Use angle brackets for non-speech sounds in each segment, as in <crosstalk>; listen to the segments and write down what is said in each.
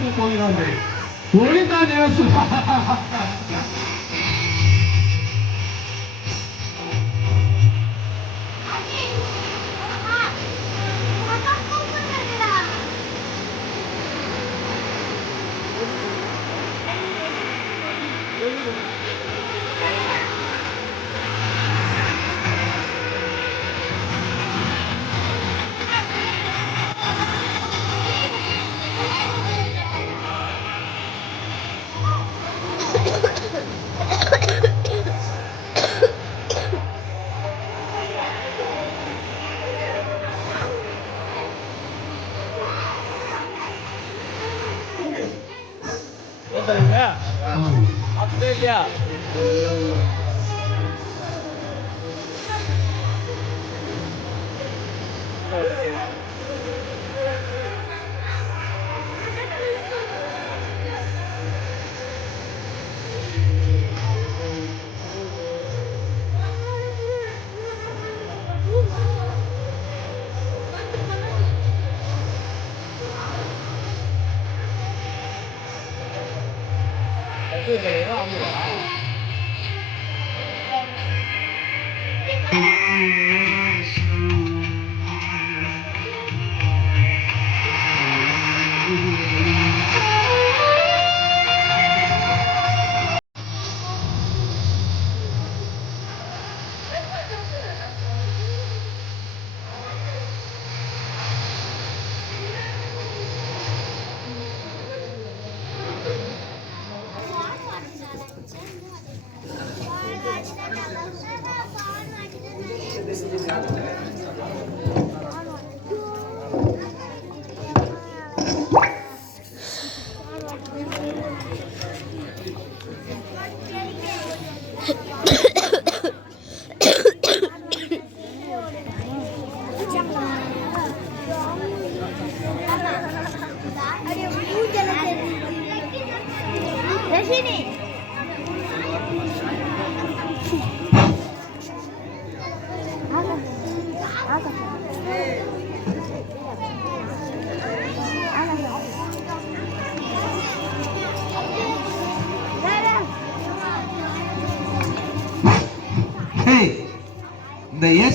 の攻撃なんで、どれだね、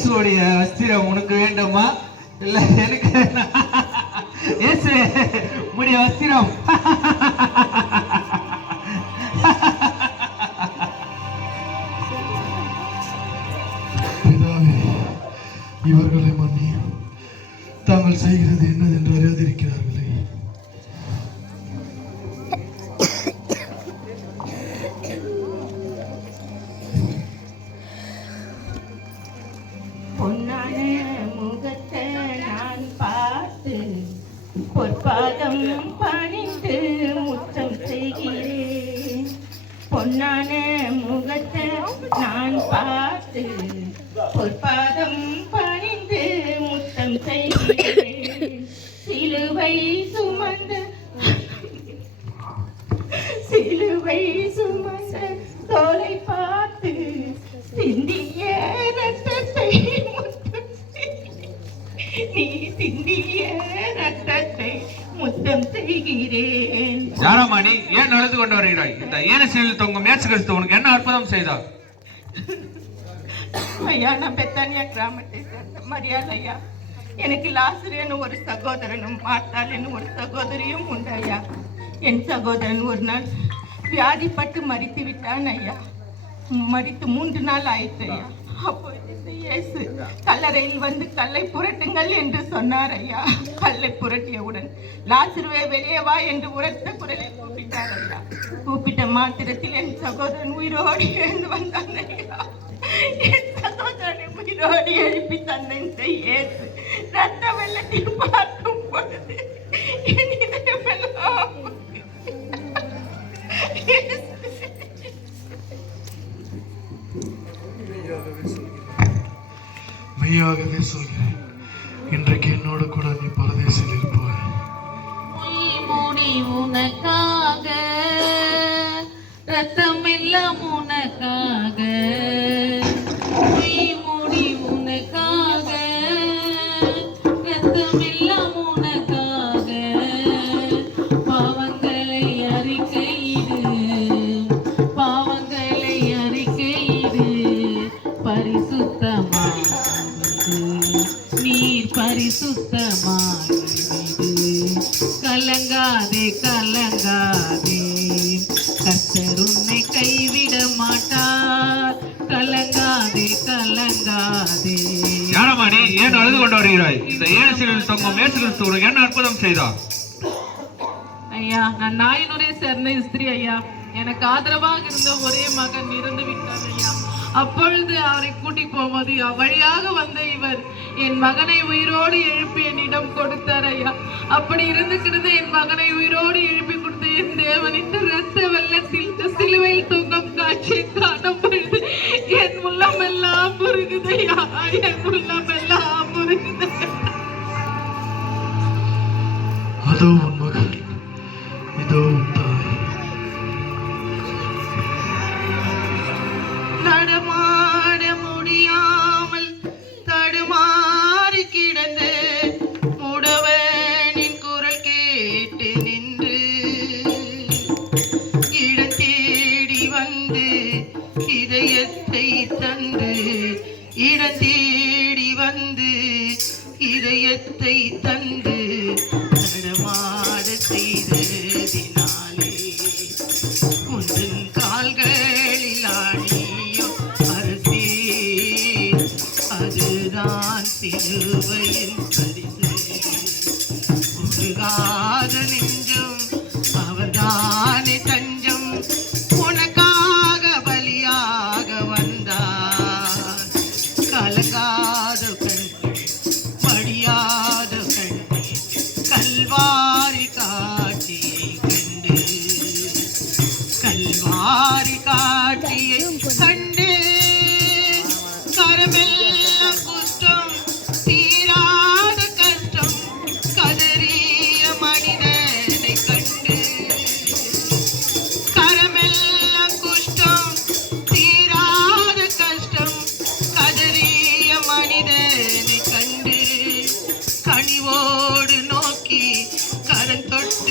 இயேசுடைய இயேசுவோடைய அஸ்திரம் உனக்கு வேண்டுமா? இல்ல எனக்கு இயேசு உடைய அஸ்திரம். பொற்பாதம் பணிந்து முத்தம் செய்கிறேன். பொன்னான முகத்தை நான் பார்த்து பொற்பாதம் பணிந்து முத்தம் செய்கிறேன். சிலுவை சுமந்த சிலுவை சுமந்த தோலை பார்த்து சிந்திய ரத்தத்தை நீ சிந்திய ரத்த யாரம்மா நீ ஏன் நடந்து கொண்டு வருகிறாய்? இந்த ஏனசியில் தொங்கும் இயேசு கிறிஸ்து உனக்கு என்ன அற்புதம் செய்தார்? ஐயா நான் பெத்தானியா கிராமத்தை சேர்ந்த மரியாதை ஐயா. எனக்கு லாசிரியன்னு ஒரு சகோதரனும் மார்த்தாள்னு ஒரு சகோதரியும் உண்டு ஐயா. என் சகோதரன் ஒரு நாள் வியாதிப்பட்டு மறித்து விட்டான் ஐயா. மறித்து மூன்று நாள் ஆயிற்று ஐயா. அப்போ இயேசு கல்லறையில் வந்து கல்லை புரட்டுங்கள் என்று சொன்னார் ஐயா. கல்லை புரட்டியவுடன் லாசிருவே வெளியே வா என்று உரத்த குரலை கூப்பிட்டார் ஐயா. கூப்பிட்ட மாத்திரத்தில் என் சகோதரன் உயிரோடு எழுந்து வந்தான் ஐயா. என் சகோதரனை உயிரோடு எழுப்பி தந்த இயேசு. ரத்த வெள்ளத்தில் பார்க்கும் பொழுது என் இதயமெல்லாம் உண்மையாகவே சொல்கிறேன் இன்றைக்கு என்னோடு கூட நீ பரதேசில் இருப்பாய். உனக்காக ரத்தம் எல்லாம் உனக்காக. கலங்காதே ஏன் அழுது கொண்டு வருகிறாய்? இந்த ஏனசியில் தொங்கும் இயேசு கிறிஸ்து உனக்கு என்ன அற்புதம் செய்தார் ஐயா நான் நாயினுடைய சேர்ந்த ஸ்திரீ ஐயா. எனக்கு ஆதரவாக இருந்த ஒரே மகன் இறந்து விட்டார் ஐயா. அப்பொழுது அவரை கூட்டி போகும்போது வழியாக வந்த இவர் என் மகனை உயிரோடு எழுப்பி என்னிடம் கொடுத்தார் ஐயா. அப்படி இருந்து கிடந்த என் மகனை உயிரோடு எழுப்பி கொடுத்த என் தேவன் இந்த ரத்த வெள்ளத்தில் சிலுவையில் தூங்கும் காட்சியை காணும் புரிகுது இதயத்தை தந்து நடமாட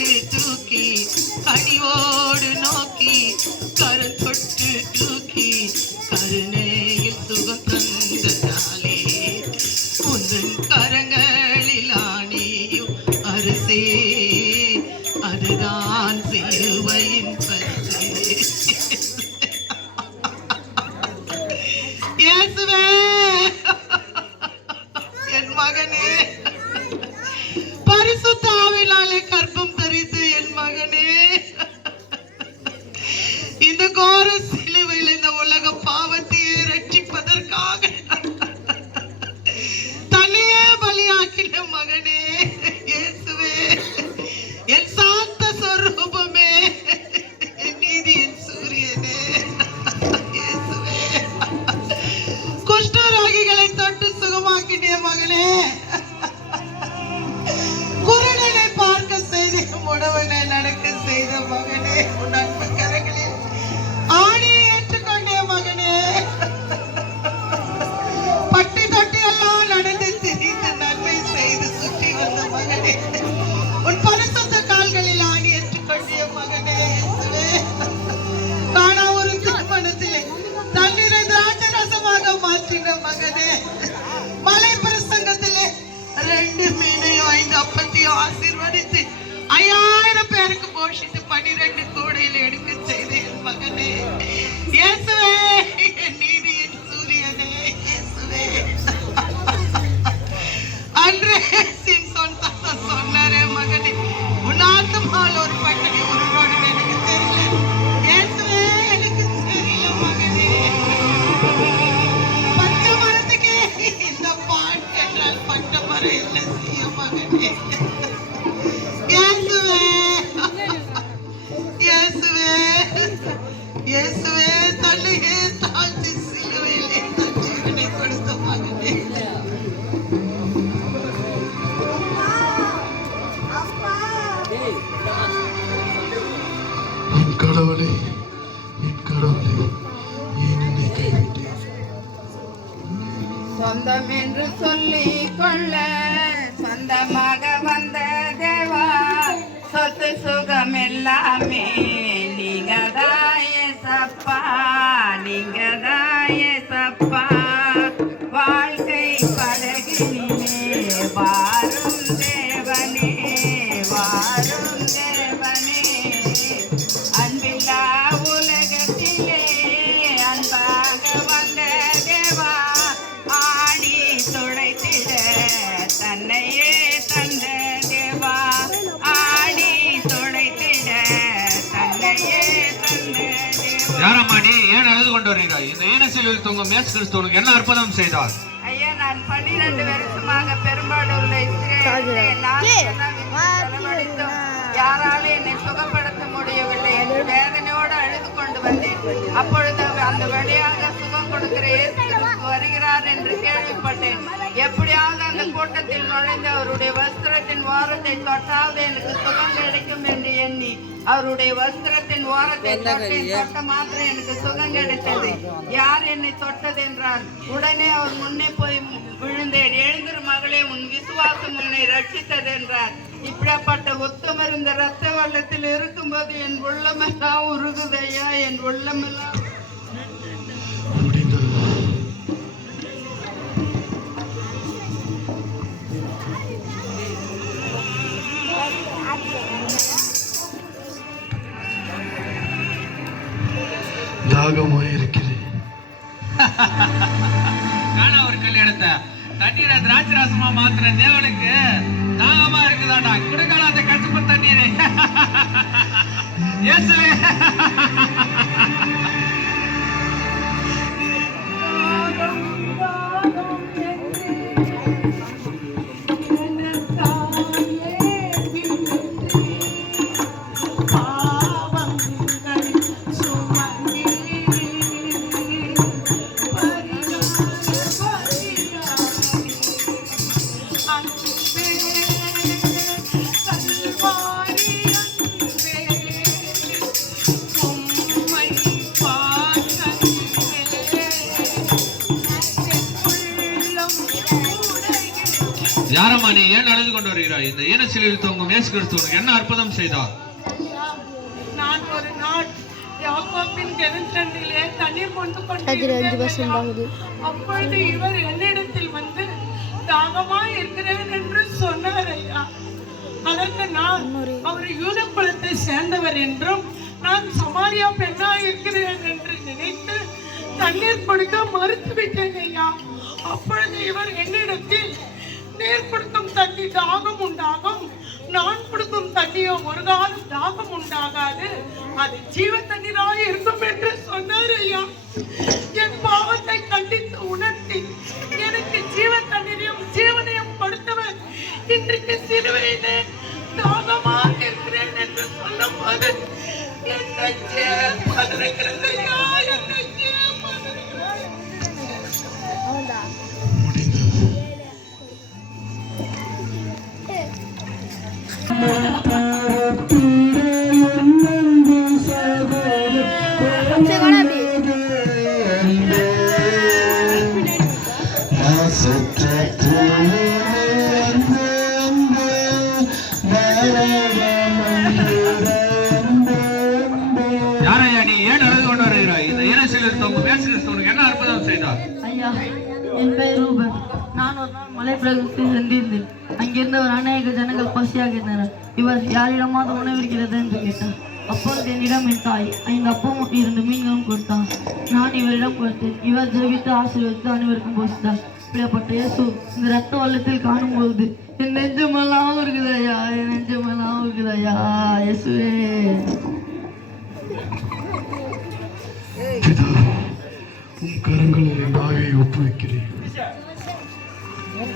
கரண் தொட்டு நீ ஏன் அழுது கொண்டு வருகிறாய் இந்த ஈன சிலுவையில் தொங்கும் இயேசு கிறிஸ்து உனக்கு என்ன அற்புதம் செய்தார்? ஐயா நான் பன்னிரண்டு வருஷமாக நாட்களெல்லாம் இருந்து செலவழித்தும் யாராலும் என்னை சுகப்படுத்த முடியவில்லை என்று வேதனையோடு அழுது கொண்டு வந்தேன். அப்பொழுது அந்த வழியாக சுகம் கொடுக்கிற இயேசு வருகிறார் என்று கேள்விப்பட்டேன். எப்படியாவது அந்த கூட்டத்தில் நுழைந்து அவருடைய வஸ்திரத்தின் வாரத்தை தொட்டாவது எனக்கு சுகம் கிடைக்கும் என்று எண்ணி அவருடைய வஸ்திரத்தின் ஓரத்தை தொட்டேன் தொட்ட மாத்திரம் எனக்கு சுகம் கிடைத்தது. யார் என்னை தொட்டது என்றால் உடனே அவர் முன்னே போய் விழுந்தேன். எழுந்திரு மகளே உன் விசுவாசம் உன்னை ரட்சித்தது என்றார் இப்படிப்பட்ட உத்தமர் இந்த ரத்த வெள்ளத்தில் இருக்கும்போது என் உள்ளமெல்லாம் உருகுதையா என் உள்ளமெல்லாம் தாகமாய் இருக்கிறேன். காணா ஒரு கல்யாணத்தை. தண்ணீரை திராட்சை ரசமா மாத்திர தேவனுக்கு தாகமா இருக்குதாடா அந்த கசப்பு தண்ணீரே. <laughs> இயேசுவே. <laughs> யாரம்மா நீ ஏன் அழுது கொண்டு வருகிறாய்? இந்த ஈன சிலுவையில் தொங்கும் இயேசு கிறிஸ்து உனக்கு என்ன அற்புதம் செய்தார்? நான் ஒரு நாள் யாக்கோப்பின் ஜெருசலேமிலே தண்ணீர் கொண்டு கொண்டிருந்தேன் அப்பொழுது இவர் என்னிடத்தில் வந்து தாகமாய் இருக்கிறேன் என்று சொன்னார் ஐயா. அதற்கு நான் அவர் யூத குலத்தை சேர்ந்தவர் என்றும் நான் சமாரியா பெண்ணாய் இருக்கிறேன் என்று நினைத்து தண்ணீர் கொடுக்க மறுத்துவிட்டேன் ஐயா. அப்பொழுது இவர் என்னிடத்தில் நீர் கொடுக்கும் தண்ணி தாகம் உண்டாகும். நான் கொடுக்கும் தண்ணியோ ஒரு காலம் தாகம் உண்டாகாது. அது ஜீவ தண்ணீராய் இருக்கும் என்று சொன்னார் ஐயா. என் பாவத்தை கண்டித்து உணர்த்தி எனக்கு ஜீவ தண்ணீரையும் ஜீவனையும் கொடுத்தவர் இன்றைக்கு சிறுவையிலே தாகமாக இருக்கிறேன் என்று சொல்லும் போது என்னை பதறுகிறது ஐயா, நான் ஒரு அங்கிருந்தவர் ஒரு அநேக ஜனங்கள் பசியாக இருந்தனர். இவர் யாரிடமாவது உணவு இருக்கிறது என்று கேட்டார். அப்பொழுது என்னிடம் என் தாய் ஐந்து அப்பமும் இரண்டு மீன்களும் கொடுத்தார் நான் இவரிடம் கொடுத்தேன். இவர் ஜெபித்து ஆசீர்வதித்து அனைவருக்கும் போசித்தார். இப்படியாப்பட்ட இயேசு இந்த ரத்த வள்ளத்தில் பொழுது என் நெஞ்சமெல்லாம் இருக்குது ஐயா என் நெஞ்சமெல்லாம் இருக்குது ஐயா இயேசுவே கரங்களில் என் ஆவியை ஒப்புவிக்கிறேன். Ngôn